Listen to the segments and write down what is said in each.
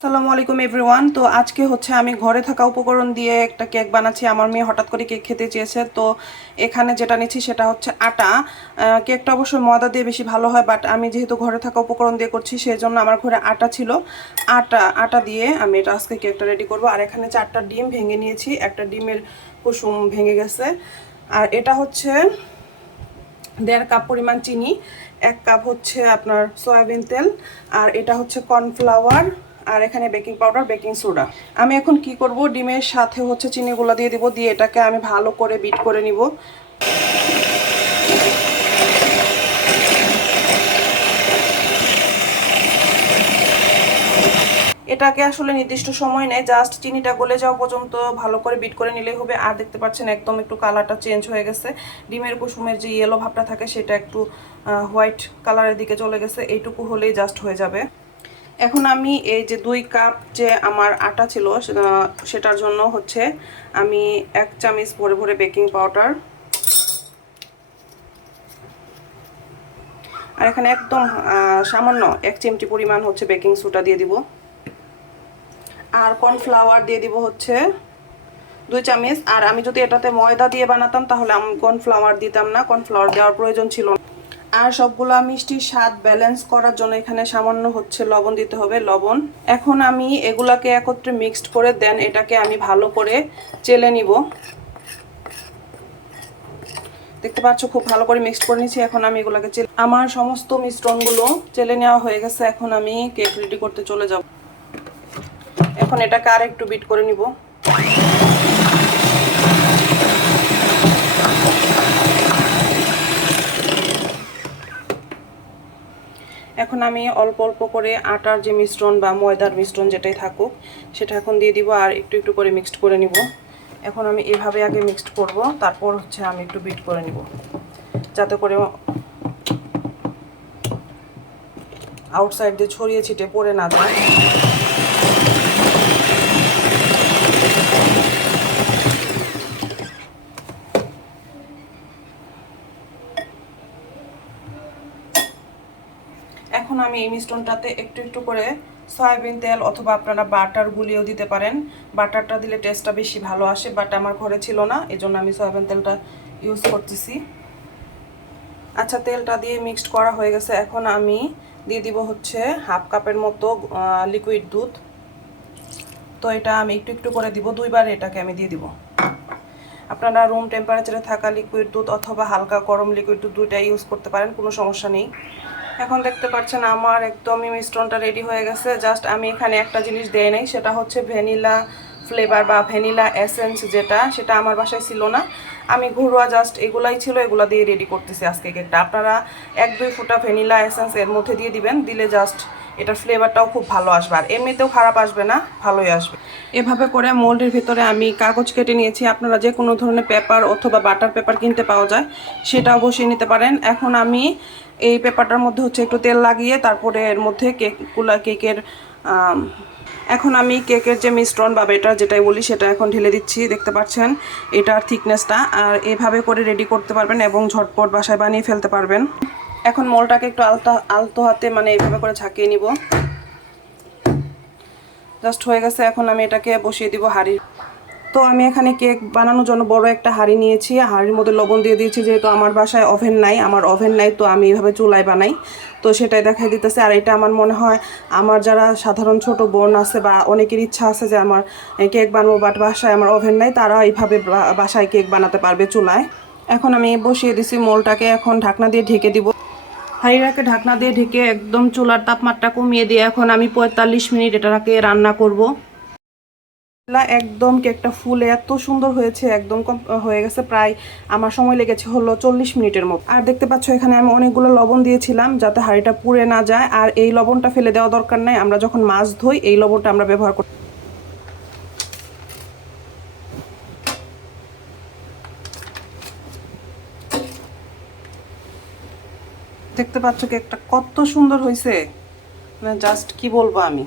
আসসালামু আলাইকুম এভরিওয়ান। তো আজকে হচ্ছে আমি ঘরে থাকা উপকরণ দিয়ে একটা কেক বানাচ্ছি। আমার মেয়ে হঠাৎ করে কেক খেতে চেয়েছে, তো এখানে যেটা নিচ্ছি সেটা হচ্ছে আটা। কেকটা অবশ্যই ময়দা দিয়ে বেশি ভালো হয়, বাট আমি যেহেতু ঘরে থাকা উপকরণ দিয়ে করছি সেই জন্য আমার ঘরে আটা ছিল। আটা দিয়ে আমি এটা আজকে কেকটা রেডি করব। আর এখানে 4টা ডিম ভেঙে নিয়েছি, একটা ডিমের কুসুম ভেঙে গেছে। আর এটা হচ্ছে 1.5 কাপ পরিমাণ চিনি, 1 কাপ হচ্ছে আপনার সয়াবিন তেল, আর এটা হচ্ছে কর্নফ্লাওয়ার, আর এখানে বেকিং পাউডার, বেকিং সোডা। আমি এখন কি করব, ডিমের সাথে হচ্ছে চিনিগুলো দিয়ে দিব, দিয়ে এটাকে আমি ভালো করে বিট করে নিব। এটাকে আসলে নির্দিষ্ট সময় নেই, জাস্ট চিনিটা গলে যাওয়া পর্যন্ত ভালো করে বিট করে নিলেই হবে। আর দেখতে পাচ্ছেন একদম একটু কালারটা চেঞ্জ হয়ে গেছে, ডিমের কুসুমের যে ইয়েলো ভাবটা থাকে সেটা একটু হোয়াইট কালারের দিকে চলে গেছে। এইটুকু হলেই জাস্ট হয়ে যাবে। এখন আমি এই যে 2 কাপ যে আমার আটা ছিল সেটার জন্য হচ্ছে আমি 1 চামচ ভরে ভরে বেকিং পাউডার, আর এখানে একদম সামান্য 1 চিমটি পরিমাণ হচ্ছে বেকিং সোডা দিয়ে দিব। আর কর্নফ্লাওয়ার দিয়ে দিব হচ্ছে 2 চামচ। আর আমি যদি এটাতে ময়দা দিয়ে বানাতাম তাহলে আমি কর্নফ্লাওয়ার দিতাম না, কর্নফ্লাওয়ার দেওয়ার প্রয়োজন ছিল না। আর সবগুলো মিষ্টির স্বাদ ব্যালেন্স করার জন্য এখানে সামান্য হচ্ছে লবণ দিতে হবে, লবণ। এখন আমি এগুলাকে একত্রে মিক্সড করে দেন এটাকে আমি ভালো করে চেলে নিব। দেখতে পাচ্ছ খুব ভালো করে মিক্সড করে নিয়েছি। এখন আমি এগুলাকে আমার সমস্ত মিশ্রণগুলো চেলে নেওয়া হয়ে গেছে। এখন আমি কেক রেডি করতে চলে যাব। এখন এটাকে আর একটু বিট করে নিব। এখন আমি অল্প অল্প করে আটার যে মিশ্রণ বা ময়দার মিশ্রণ যেটাই থাকুক সেটা এখন দিয়ে দিব, আর একটু একটু করে মিক্সড করে নিব। এখন আমি এভাবে আগে মিক্সড করব, তারপর হচ্ছে আমি একটু বিট করে নিব যাতে করে আউটসাইড দিয়ে ছড়িয়ে ছিটে পড়ে না যায়। এখন আমি এই মিশ্রণটাতে একটু একটু করে সয়াবিন তেল অথবা আপনারা বাটার গুলিও দিতে পারেন। বাটারটা দিলে টেস্টটা বেশি ভালো আসে, বাট আমার ঘরে ছিল না, এজন্য আমি সয়াবিন তেলটা ইউজ করতেছি। আচ্ছা, তেলটা দিয়ে মিক্সড করা হয়ে গেছে। এখন আমি দিয়ে দিব হচ্ছে 1/2 কাপের মতো লিকুইড দুধ। তো এটা আমি একটু একটু করে দিব, 2বার এটাকে আমি দিয়ে দিব। আপনারা রুম টেম্পারেচারে থাকা লিকুইড দুধ অথবা হালকা গরম লিকুইড দুধ দুইটা ইউজ করতে পারেন, কোনো সমস্যা নেই। এখন দেখতে পাচ্ছেন আমার একদমই মিশ্রণটা রেডি হয়ে গেছে। জাস্ট আমি এখানে একটা জিনিস দেই নাই, সেটা হচ্ছে ভ্যানিলা ফ্লেভার বা ভ্যানিলা এসেন্স, সেটা আমার বাসায় ছিল না। আমি ঘরোয়া জাস্ট এগুলাই ছিল, এগুলা দিয়ে রেডি করতেছি আজকে কেকটা। আপনারা 1-2 ফোঁটা ভ্যানিলা এসেন্স এর মধ্যে দিয়ে দিবেন, দিলে জাস্ট এটার ফ্লেভারটাও খুব ভালো আসবে, আর এমনিতেও খারাপ আসবে না, ভালোই আসবে। এভাবে করে মোল্ডের ভিতরে আমি কাগজ কেটে নিয়েছি। আপনারা যে কোনো ধরনের পেপার অথবা বাটার পেপার কিনতে পাওয়া যায় সেটাও বসিয়ে নিতে পারেন। এখন আমি এই পেপারটার মধ্যে হচ্ছে একটু তেল লাগিয়ে তারপরে এর মধ্যে কেকের এখন আমি কেকের যে মিশ্রণ বা বেটার যেটাই বলি সেটা এখন ঢেলে দিচ্ছি। দেখতে পাচ্ছেন এটার থিকনেসটা, আর এভাবে করে রেডি করতে পারবেন এবং ঝটপট বাসায় বানিয়ে ফেলতে পারবেন। এখন মোলটাকে একটু আলতো হাতে মানে এইভাবে করে ঝাঁকিয়ে নিব। জাস্ট হয়ে গেছে। এখন আমি এটাকে বসিয়ে দিব হাঁড়ির। তো আমি এখানে কেক বানানোর জন্য বড় একটা হাঁড়ি নিয়েছি, হাঁড়ির মধ্যে লবণ দিয়ে দিয়েছি। যেহেতু আমার বাসায় ওভেন নাই, তো আমি এইভাবে চুলায় বানাই, তো সেটাই দেখাই দিতেছে। আর এটা আমার মনে হয় আমার যারা সাধারণ ছোট বোন আছে বা অনেকের ইচ্ছা আছে যে আমার কেক বানাবো বাট বাসায় আমার ওভেন নাই, তারা এইভাবে বাসায় কেক বানাতে পারবে চুলায়। এখন আমি বসিয়ে দিছি মোলটাকে, এখন ঢাকনা দিয়ে ঢেকে দিব। হাঁড়িটাকে ঢাকনা দিয়ে ঢেকে একদম চুলার তাপমাত্রা কমিয়ে দিয়ে এখন আমি 45 মিনিট এটাকে রান্না করব। একদম কেকটা ফুলে এত সুন্দর হয়েছে, একদম হয়ে গেছে। প্রায় আমার সময় লেগেছে হলো 40 মিনিটের মতো। আর দেখতে পাচ্ছ এখানে আমি অনেকগুলো লবণ দিয়েছিলাম যাতে হাঁড়িটা পুড়ে না যায়। আর এই লবণটা ফেলে দেওয়া দরকার নাই, আমরা যখন মাছ ধুই এই লবণটা আমরা ব্যবহার করি। দেখতে পাচ্ছ কেকটা কত সুন্দর হয়েছে, মানে জাস্ট কি বলবো আমি।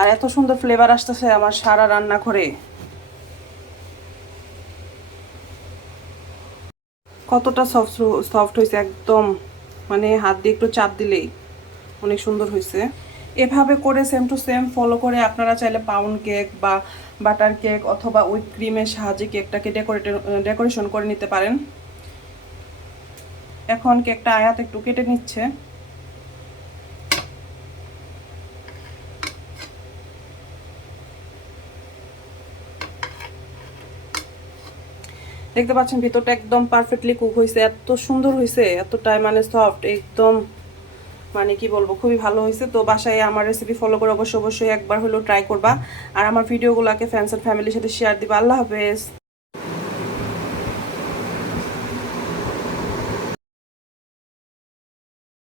আর এত সুন্দর ফ্লেভার আসতেছে আমার সারা রান্নাঘরে। কতটা সফট হয়েছে একদম, মানে হাত দিয়ে একটু চাপ দিলেই অনেক সুন্দর হয়েছে। এভাবে করে সেম টু সেম ফলো করে আপনারা চাইলে পাউন্ড কেক বা বাটার কেক অথবা উইপ ক্রিমের সাহায্যে কেকটাকে ডেকোরেশন করে নিতে পারেন। এখন কেকটা আয়াত একটু কেটে নিচ্ছে। দেখতে পাচ্ছেন ভিতরটা একদম পারফেক্টলি কুক হয়েছে, এত সুন্দর হয়েছে, এতটাই মানে সফট একদম, মানে কি বলবো, খুবই ভালো হয়েছে। তো বাসায় আমার রেসিপি ফলো করে অবশ্যই একবার হলেও ট্রাই করবা, আর আমার ভিডিওগুলোকে ফ্রেন্ডস এন্ড ফ্যামিলির সাথে শেয়ার দিবা। আল্লাহ হাফেজ।